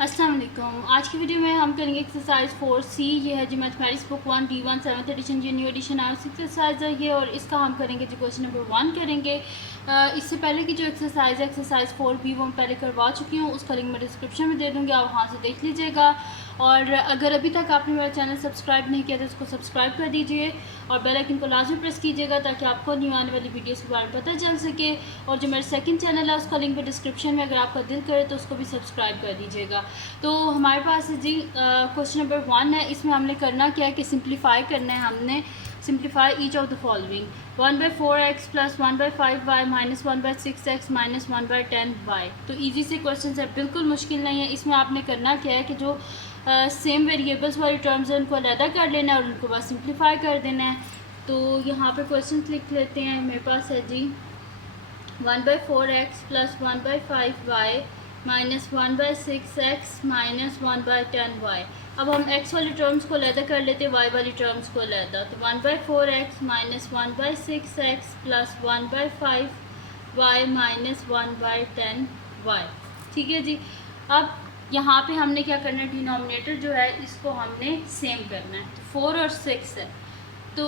अस्सलाम वालेकुम। आज की वीडियो में हम करेंगे एक्सरसाइज 4C। ये है जी mathematics book 1 D1 7th edition जी न्यू एडिशन आया एक्सरसाइज है ये, और इसका हम करेंगे जी क्वेश्चन नंबर 1 करेंगे। इससे पहले की जो एक्सरसाइज है एक्सरसाइज 4B वो मैं पहले करवा चुकी हूँ, उसका लिंक मैं डिस्क्रिप्शन में दे दूँगी, आप वहाँ से देख लीजिएगा। और अगर अभी तक आपने मेरा चैनल सब्सक्राइब नहीं किया तो उसको सब्सक्राइब कर दीजिए और बेल आइकन को लाजमी प्रेस कीजिएगा ताकि आपको न्यू आने वाली वीडियोस के बारे में पता चल सके। और जो मेरा सेकंड चैनल है उसका लिंक भी डिस्क्रिप्शन में, अगर आपका दिल करे तो उसको भी सब्सक्राइब कर दीजिएगा। तो हमारे पास जी क्वेश्चन नंबर 1 है। इसमें हमने करना क्या है कि सिंप्लीफाई करना है। हमने simplify each of the following 1/4x plus 1/5y minus 1/6x minus 1/10y। तो ईजी से क्वेश्चन है, बिल्कुल मुश्किल नहीं है। इसमें आपने करना क्या है कि जो सेम वेरिएबल्स वाली टर्म्स हैं उनको अलग कर लेना है और उनको बस सिंप्लीफाई कर देना है। तो यहाँ पे क्वेश्चन लिख लेते हैं। मेरे पास है जी 1/4x plus 1/5y minus 1/6x minus 1/10y। अब हम x वाली टर्म्स को अलग कर लेते हैं, y वाली टर्म्स को अलग। तो 1/4x minus 1/6x plus 1/5y minus 1/10y। ठीक है जी। अब यहाँ पे हमने क्या करना है, डिनोमिनेटर जो है इसको हमने सेम करना है। तो 4 और 6 है, तो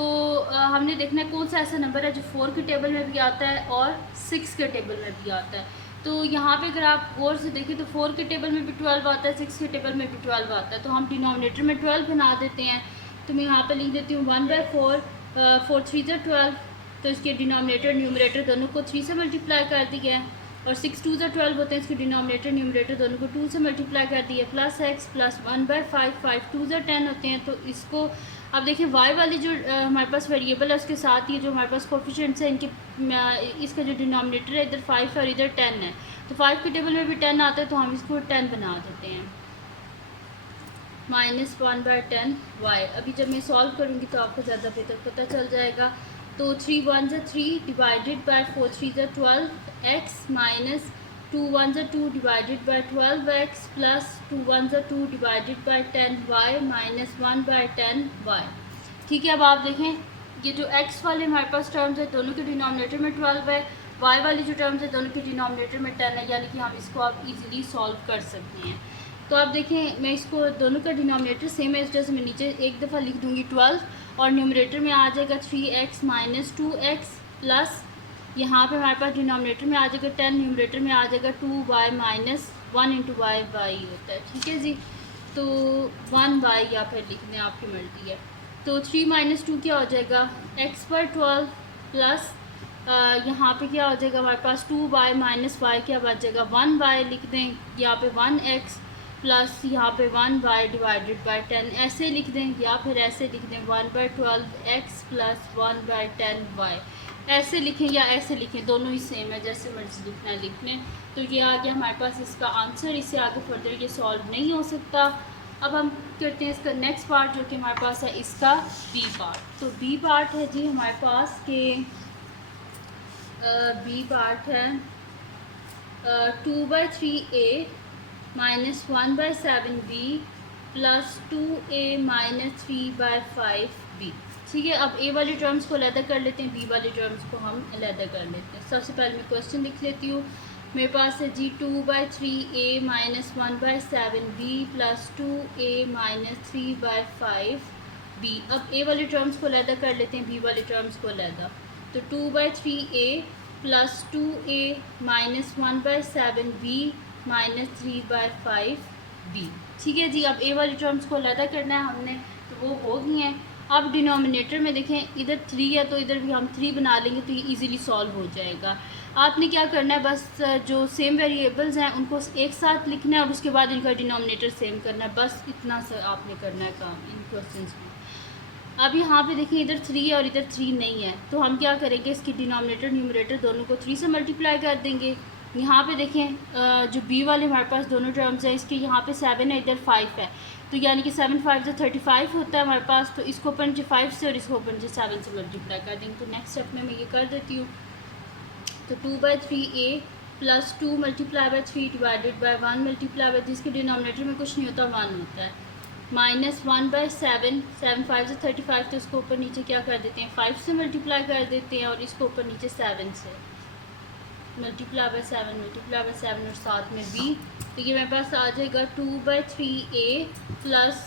हमने देखना है कौन सा ऐसा नंबर है जो 4 के टेबल में भी आता है और 6 के टेबल में भी आता है। तो यहाँ पे अगर आप गौर से देखें तो 4 के टेबल में भी 12 आता है, 6 के टेबल में भी 12 आता है। तो हम डिनोमिनेटर में 12 बना देते हैं। तो मैं यहाँ पे लिख देती हूँ 1/4, 4 3 ज़ा 12। तो इसके डिनोमिनेटर न्यूमरेटर दोनों को 3 से मल्टीप्लाई कर दिया है, और 6 2 ज़ा 12 होते हैं। इसके डिनोमिनेटर न्यूमरेटर दोनों को 2 से मल्टीप्लाई कर दिया, प्लस x प्लस 1/5, 5 2 ज़ा 10 होते हैं। तो इसको अब देखिए y वाली जो हमारे पास वेरिएबल है उसके साथ ये जो हमारे पास कोफिशिएंट्स है इनके, इसका जो डिनोमिनेटर है इधर 5 है और इधर 10 है। तो 5 के टेबल में भी 10 आता है, तो हम इसको 10 बना देते हैं, माइनस 1/10y। अभी जब मैं सॉल्व करूँगी तो आपको ज़्यादा बेहतर पता चल जाएगा। तो 3 1 ज़ा 3 डिवाइडेड बाय 4 3 ज़ा 12x माइनस 2 1 ज़ा 2 डिवाइडेड बाय 12x प्लस 2 1 ज़ा 2 divided by 10y minus 1/10y। ठीक है। अब आप देखें ये जो x वाले हमारे पास टर्म्स है दोनों के डिनोमिनेटर में 12 है, y वाली जो टर्म्स है दोनों के डिनोमिनेटर में 10 है, यानी कि हम इसको आप इजीली सॉल्व कर सकते हैं। तो आप देखें मैं इसको दोनों का डिनोमिनेटर सेम है, इस वजह से मैं नीचे एक दफ़ा लिख दूँगी 12 और न्यूमरेटर में आ जाएगा 3x माइनस 2x प्लस यहाँ पे हमारे पास डिनोमिनेटर में आ जाएगा 10, न्यूमरेटर में आ जाएगा 2y माइनस 1 इंटू y होता है। ठीक है जी। तो 1y या फिर लिखने आपकी मर्जी है। तो 3 माइनस 2 क्या हो जाएगा, x/12 प्लस यहाँ पे क्या हो जाएगा हमारे पास 2y माइनस y क्या बच जाएगा 1y। लिख दें यहाँ पे 1x प्लस यहाँ पे 1y डिवाइडेड बाय 10 ऐसे लिख दें, या फिर ऐसे लिख दें 1/12x प्लस 1/10y। ऐसे लिखें या ऐसे लिखें, दोनों ही सेम है, जैसे मर्जी लिखना है लिख लें। तो ये आ गया हमारे पास इसका आंसर। इससे आगे फर्दर ये सॉल्व नहीं हो सकता। अब हम करते हैं इसका नेक्स्ट पार्ट जो कि हमारे पास है इसका बी पार्ट। तो बी पार्ट है जी हमारे पास के बी पार्ट है 2/3a minus 1/7b plus 2a minus 3/5b। ठीक है। अब ए वाली टर्म्स को अलग कर लेते हैं, बी वाली टर्म्स को हम अलग कर लेते हैं। सबसे पहले मैं क्वेश्चन लिख लेती हूँ। मेरे पास है जी 2/3a minus 1/7b plus 2a minus 3/5b। अब ए वाली टर्म्स को अलग कर लेते हैं, बी वाली टर्म्स को अलग। तो 2/3a plus 2a minus 1/7b minus 3/5b। ठीक है जी। अब ए वाली टर्म्स को अलग करना है हमने, तो वो हो गई हैं। अब डिनोमिनेटर में देखें इधर 3 है तो इधर भी हम 3 बना लेंगे, तो ये इजीली सॉल्व हो जाएगा। आपने क्या करना है, बस जो सेम वेरिएबल्स हैं उनको एक साथ लिखना है और उसके बाद इनका डिनोमिनेटर सेम करना है, बस इतना सा आपने करना है काम इन क्वेश्चंस में। अब यहाँ पे देखिए इधर 3 है और इधर 3 नहीं है, तो हम क्या करेंगे, इसकी डिनोमिनेटर न्यूमरेटर दोनों को 3 से मल्टीप्लाई कर देंगे। यहाँ पे देखें जो बी वाले हमारे पास दोनों टर्म्स हैं, इसके यहाँ पे 7 है, इधर 5 है, तो यानी कि 7 5 से 35 होता है हमारे पास। तो इसको अपन जो 5 से और इसको अपन जो 7 से मल्टीप्लाई कर देंगे। तो नेक्स्ट स्टेप में मैं ये कर देती हूँ। तो 2/3a plus 2 multiply by 3 divided by 1 multiply by, जिसके डिनोमिनेटर में कुछ नहीं होता 1 होता है, माइनस 1/7, 7 5 से 35, तो इसको ऊपर नीचे क्या कर देते हैं 5 से मल्टीप्लाई कर देते हैं, और इसको ऊपर नीचे 7 से मल्टीप्लाई बाई 7 और साथ में b तो ये मेरे पास आ जाएगा 2/3a प्लस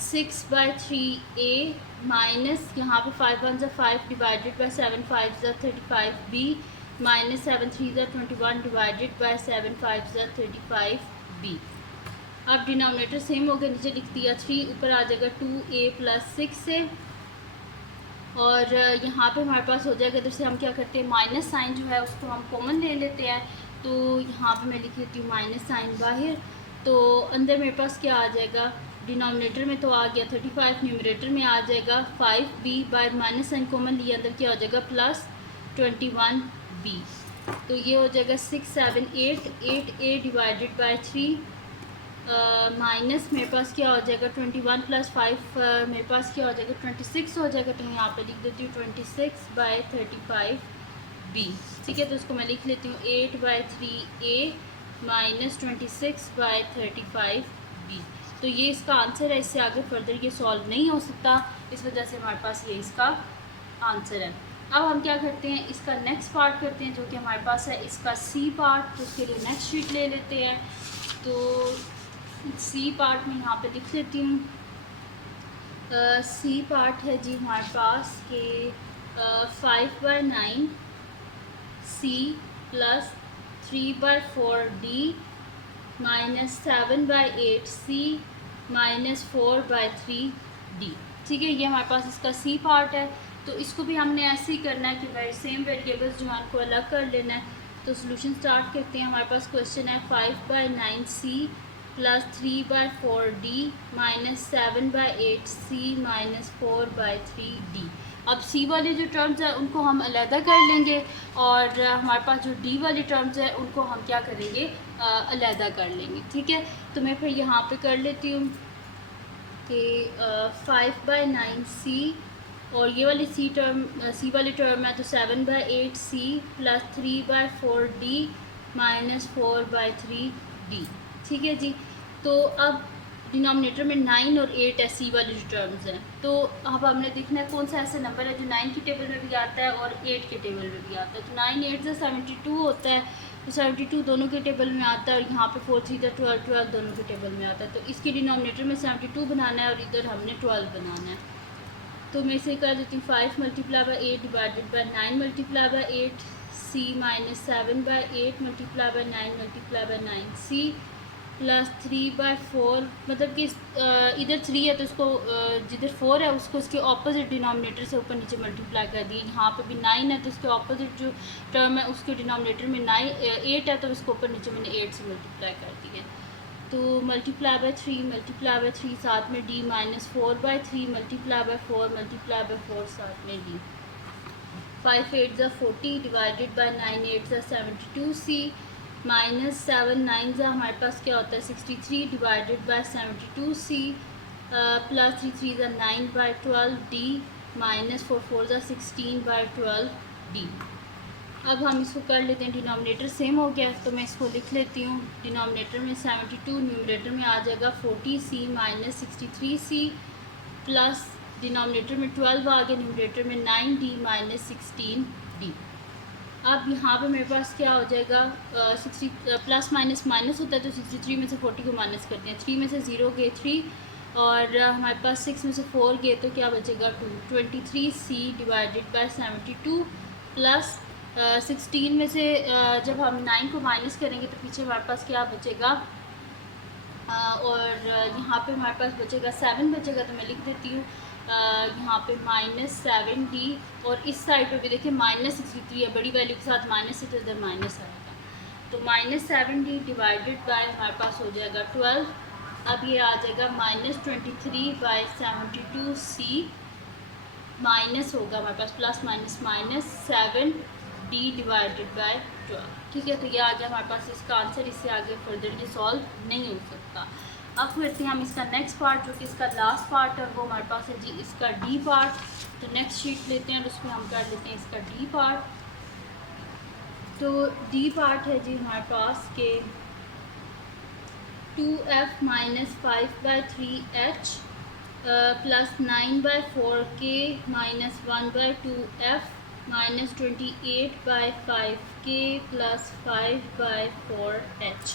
6/3a माइनस यहाँ पे 5 1 ज़ा 5 डिवाइडेड बाई 7 5 ज़ा 35b माइनस 7 3 ज़ा 21 डिवाइडेड बाई 7 5 ज़ा 35b। अब डिनोमिनेटर सेम हो गया, नीचे लिख दिया 3, ऊपर आ जाएगा 2a प्लस 6 से, और यहाँ पे हमारे पास हो जाएगा। इधर से हम क्या करते हैं, माइनस साइन जो है उसको हम कॉमन ले लेते हैं। तो यहाँ पे मैं लिख लेती हूँ माइनस साइन बाहर, तो अंदर मेरे पास क्या आ जाएगा, डिनोमिनेटर में तो आ गया 35, न्यूमरेटर में आ जाएगा 5b, bye minus sine common लिया अंदर क्या हो जाएगा प्लस 21b। तो ये हो जाएगा 6 7 8 8a डिवाइडेड बाई 3 माइनस मेरे पास क्या हो जाएगा 21 प्लस 5 मेरे पास क्या हो जाएगा 26 हो जाएगा। तो मैं यहाँ पे लिख देती हूँ 26/35b। ठीक है, तो इसको मैं लिख लेती हूँ 8/3a माइनस 26/35b। तो ये इसका आंसर है, इससे आगे फर्दर ये सॉल्व नहीं हो सकता, इस वजह से हमारे पास ये इसका आंसर है। अब हम क्या करते हैं, इसका नेक्स्ट पार्ट करते हैं जो कि हमारे पास है इसका सी पार्ट। तो उसके लिए नेक्स्ट शीट ले लेते हैं। तो सी पार्ट में यहाँ पे लिख लेती हूँ। सी पार्ट है जी हमारे पास के 5/9 सी प्लस 3/4d माइनस 7/8 सी माइनस 4/3d। ठीक है, ये हमारे पास इसका सी पार्ट है। तो इसको भी हमने ऐसे ही करना है कि भाई सेम वेरिएबल्स जो हैं उनको अलग कर लेना है। तो सोल्यूशन स्टार्ट करते हैं। हमारे पास क्वेश्चन है 5/9 सी प्लस 3/4d माइनस 7/8 सी माइनस 4/3d। अब सी वाली जो टर्म्स है उनको हम अलहदा कर लेंगे, और हमारे पास जो डी वाली टर्म्स है उनको हम क्या करेंगे, अलहदा कर लेंगे। ठीक है, तो मैं फिर यहाँ पे कर लेती हूँ कि 5/9 सी, और ये वाली सी वाली टर्म है तो 7/8 C plus 3/4d minus 4/3d। ठीक है जी, तो अब डिनोमिनेटर में 9 और 8 है सी वाली जो टर्म्स हैं। तो अब हमने देखना है कौन सा ऐसा नंबर है जो 9 की टेबल में भी आता है और 8 के टेबल में भी आता है। तो 9 8 से 72 होता है, तो 72 दोनों के टेबल में आता है, और यहाँ पे 4 3 12 12 दोनों के टेबल में आता है। तो इसके डिनोमिनेटर में 72 बनाना है और इधर हमने 12 बनाना है। तो मैं इसे कर देती हूँ 5 multiply by 8 divided by 9 multiply by 8 minus माइनस 7/8 मल्टीप्लाई बाई 9 मल्टीप्लाई बाई 9 सी प्लस 3/4, मतलब कि इधर 3 है तो इसको जिधर 4 है उसको उसके ऑपोजिट डिनोमिनेटर से ऊपर नीचे मल्टीप्लाई कर दिए। यहाँ पे भी 9 है तो इसके ऑपोजिट जो टर्म है उसके डिनोमिनेटर में 8 है तो इसको ऊपर नीचे मैंने 8 से मल्टीप्लाई कर दिया। तो मल्टीप्लाई बाई 3 साथ में d minus 4/3 multiply by 4 multiply by 4 साथ में d। 5 8 ज़ा 40 डिवाइडेड बाई 9 8 ज़ा 72 सी माइनस 7 9 ज़ा हमारे पास क्या होता है 63 डिवाइडेड बाई 72 सी प्लस 3 3 ज़ा 9/12 d माइनस 4 4 ज़ा 16/12 d। अब हम इसको कर लेते हैं, डिनोमिनेटर सेम हो गया तो मैं इसको लिख लेती हूँ। डिनोमिनेटर में 72, न्यूमरेटर में आ जाएगा 40c minus 63c plus denominator में 12 आ गया, न्यूमरेटर में 9d माइनस 16d। अब यहाँ पे मेरे पास क्या हो जाएगा 60 प्लस माइनस माइनस होता है तो 63 में से 40 को माइनस करते हैं। 3 में से 0 गए 3, और हमारे पास 6 में से 4 गए तो क्या बचेगा 2। 23c डिवाइडेड बाई 72 प्लस 16 में से जब हम 9 को माइनस करेंगे तो पीछे हमारे पास क्या बचेगा, और यहाँ पे हमारे पास बचेगा 7 बचेगा। तो मैं लिख देती हूँ यहाँ पे माइनस 7d, और इस साइड पे भी देखिए माइनस 63 है, बड़ी वैल्यू के साथ माइनस है तो इधर माइनस आएगा। तो माइनस 7d डिवाइडेड बाय हमारे पास हो जाएगा 12। अब ये आ जाएगा माइनस 23/72c माइनस होगा हमारे पास plus minus minus 7d divided by 12। ठीक है, तो ये आ गया हमारे पास इसका आंसर। इससे आगे फर्दर ये सॉल्व नहीं हो सकता। अब करते हैं हम इसका नेक्स्ट पार्ट जो कि इसका लास्ट पार्ट है, वो हमारे पास है जी इसका डी पार्ट। तो नेक्स्ट शीट लेते हैं और उसमें हम कर लेते हैं इसका डी पार्ट। तो डी पार्ट है जी हमारे पास के 2f minus 5/3h plus 9/4k minus 1/2f minus 28/5k plus 5/4h।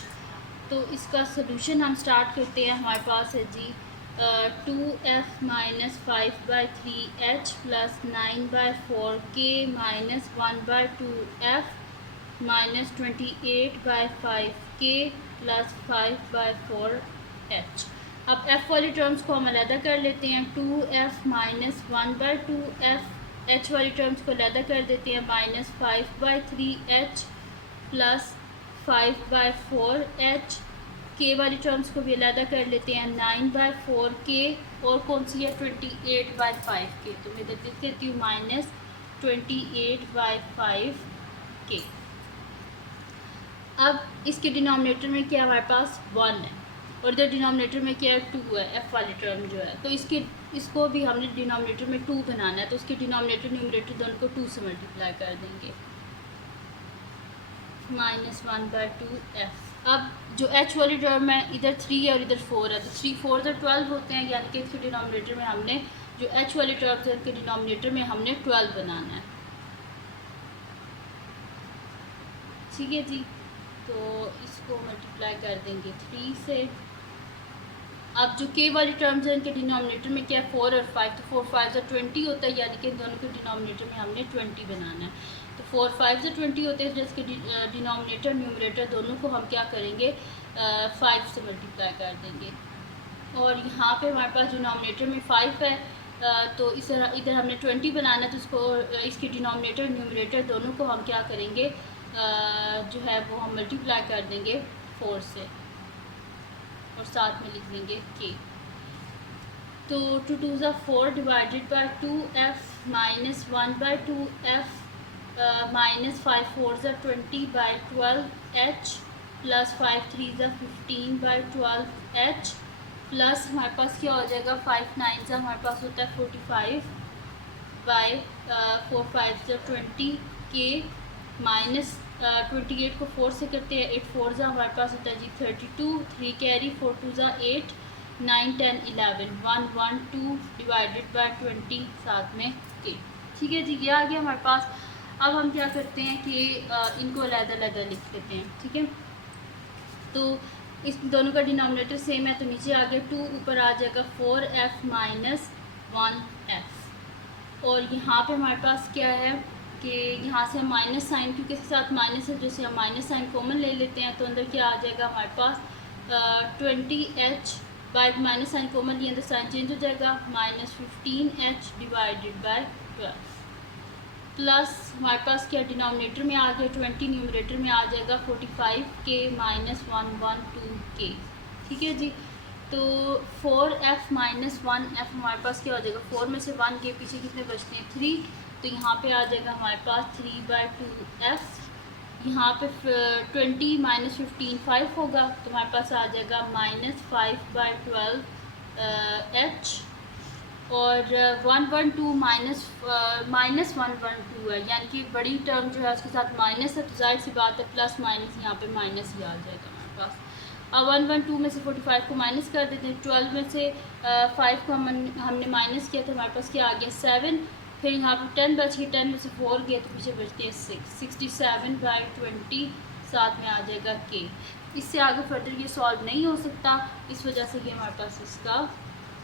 तो इसका सोल्यूशन हम स्टार्ट करते हैं। हमारे पास है जी 2f minus 5/3h plus 9/4k minus 1/2f minus 28/5k plus 5/4h। अब f वाली टर्म्स को हम अलहदा कर लेते हैं। 2f माइनस 1/2f, h वाली टर्म्स को अलहदा कर देते हैं, minus 5/3h plus 5/4h। k वाली टर्म्स को भी अलहदा कर लेते हैं, 9/4k और कौन सी है 28/5k। तो मैं लिख देती हूँ माइनस 28/5k। अब इसके डिनोमिनेटर में क्या हमारे पास 1 है और इधर डिनोमिनेटर में क्या है 2 है, f वाली टर्म जो है। तो इसको भी हमने डिनोमिनेटर में 2 बनाना है, तो इसके डिनोमिनेटर न्यूमरेटर दोनों को 2 से मल्टीप्लाई कर देंगे, माइनस 1/2f। अब जो h वाली टर्म है इधर 3 है और इधर 4 है, तो 3 4 से 12 होते हैं, यानी कि इसके डिनोमिनेटर में हमने जो h वाली टर्म्स है इनके डिनोमिनेटर में हमने 12 बनाना है। ठीक है जी, तो इसको मल्टीप्लाई कर देंगे 3 से। अब जो k वाली टर्म्स हैं इनके डिनोमिनेटर में क्या है 4 और 5, तो 4 5 से 20 होता है, यानी कि इन दोनों के डिनोमिनेटर में हमने 20 बनाना है। तो 4 5 से 20 होते हैं, जिसके डिनोमिनेटर न्यूमरेटर दोनों को हम क्या करेंगे 5 से मल्टीप्लाई कर देंगे। और यहाँ पे हमारे पास डिनोमिनेटर में 5 है, तो इधर हमने 20 बनाना है, तो इसको इसके डिनोमिनेटर न्यूमरेटर दोनों को हम क्या करेंगे जो है वो हम मल्टीप्लाई कर देंगे 4 से और साथ में लिख देंगे k। तो 2 2 ज़ा 4 divided by 2f minus 1/2f minus 5 4 ज़ा 20/12h प्लस 5 3 ज़ा 15/12h प्लस हमारे पास क्या हो जाएगा 5 9 ज़ा हमारे पास होता है 45/4 5 ज़ा 20k माइनस 28 को 4 से करते हैं, 8 4 ज़ा हमारे पास होता है जी 32, 3 कैरी 4 2 ज़ा 8 9 10 11 1 1 2 डिवाइडेड बाय 20 साथ में k। ठीक है जी, ये आ गया हमारे पास। अब हम क्या करते हैं कि इनको अलग-अलग लिख लेते हैं। ठीक है, तो इस दोनों का डिनोमिनेटर सेम है, तो नीचे आ गया 2, ऊपर आ जाएगा 4f माइनस 1f। और यहाँ पे हमारे पास क्या है कि यहाँ से हम माइनस साइन, क्योंकि इसके साथ माइनस है, जैसे हम माइनस साइन कॉमन ले लेते हैं, तो अंदर क्या आ जाएगा हमारे पास 20h by minus sine common लिया तो साइन चेंज हो जाएगा, minus 15h divided by 12 plus हमारे पास क्या डिनोमिनेटर में आ गया 20, न्यूमरेटर में आ जाएगा 45k माइनस 112k। ठीक है जी, तो 4f माइनस 1f हमारे पास क्या हो जाएगा 4 में से 1 के पीछे कितने बचते हैं 3, तो यहाँ पे आ जाएगा हमारे पास 3/2f। यहाँ पे 20 माइनस 15 5 होगा, तो हमारे पास आ जाएगा माइनस 5/12h और 112 माइनस 112 है, यानी कि बड़ी टर्म जो है उसके साथ माइनस है, तो जाहिर सी बात है प्लस माइनस यहाँ पे माइनस ही आ जाएगा हमारे पास। अब 112 में से 45 को माइनस कर देते हैं, 12 में से 5 को हमने माइनस किया तो हमारे पास क्या आ गया 7, फिर यहाँ पर 10 बच गए, 10 में से 4 गए तो पीछे बचते हैं 6, 67/20 साथ में आ जाएगा k। इससे आगे फर्दर ये सॉल्व नहीं हो सकता, इस वजह से ये हमारे पास इसका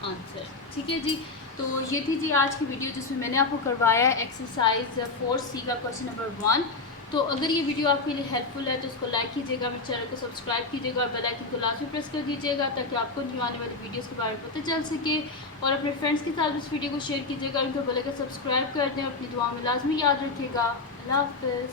आंसर। ठीक है जी, तो ये थी जी आज की वीडियो जिसमें मैंने आपको करवाया है एक्सरसाइज 4C का क्वेश्चन नंबर 1। तो अगर ये वीडियो आपके लिए हेल्पफुल है तो इसको लाइक कीजिएगा, मेरे चैनल को सब्सक्राइब कीजिएगा और बेल आइकन को लाजमी प्रेस कर दीजिएगा ताकि आपको न्यू आने वाली वीडियोस के बारे में पता चल सके। और अपने फ्रेंड्स के साथ इस वीडियो को शेयर कीजिएगा, उनको बोलेगा सब्सक्राइब कर दें। अपनी दुआ में लाजमी याद रखिएगा। अल्लाह हाफ़िज़।